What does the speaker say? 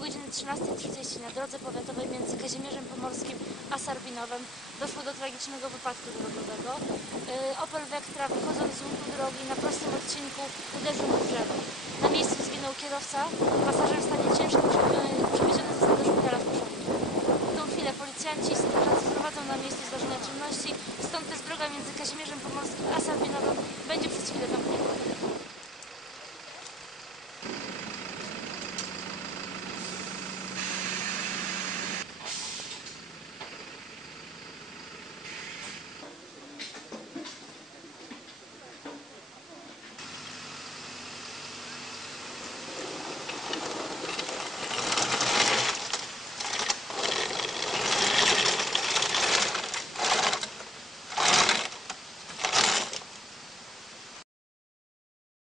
około godziny 13.30 na drodze powiatowej między Kazimierzem Pomorskim a Sarbinowem doszło do tragicznego wypadku drogowego. Y, Opel Vectra wychodząc z łuku drogi na prostym odcinku uderzył w drzewo. Na miejscu zginął kierowca, pasażer w stanie ciężko, przewieziony został do szpitala w Koszalinie. W tą chwilę policjanci z pracy prowadzą na miejscu zdarzenia czynności, stąd też droga między Kazimierzem Pomorskim a Sarbinowem będzie przez chwilę zamknięta.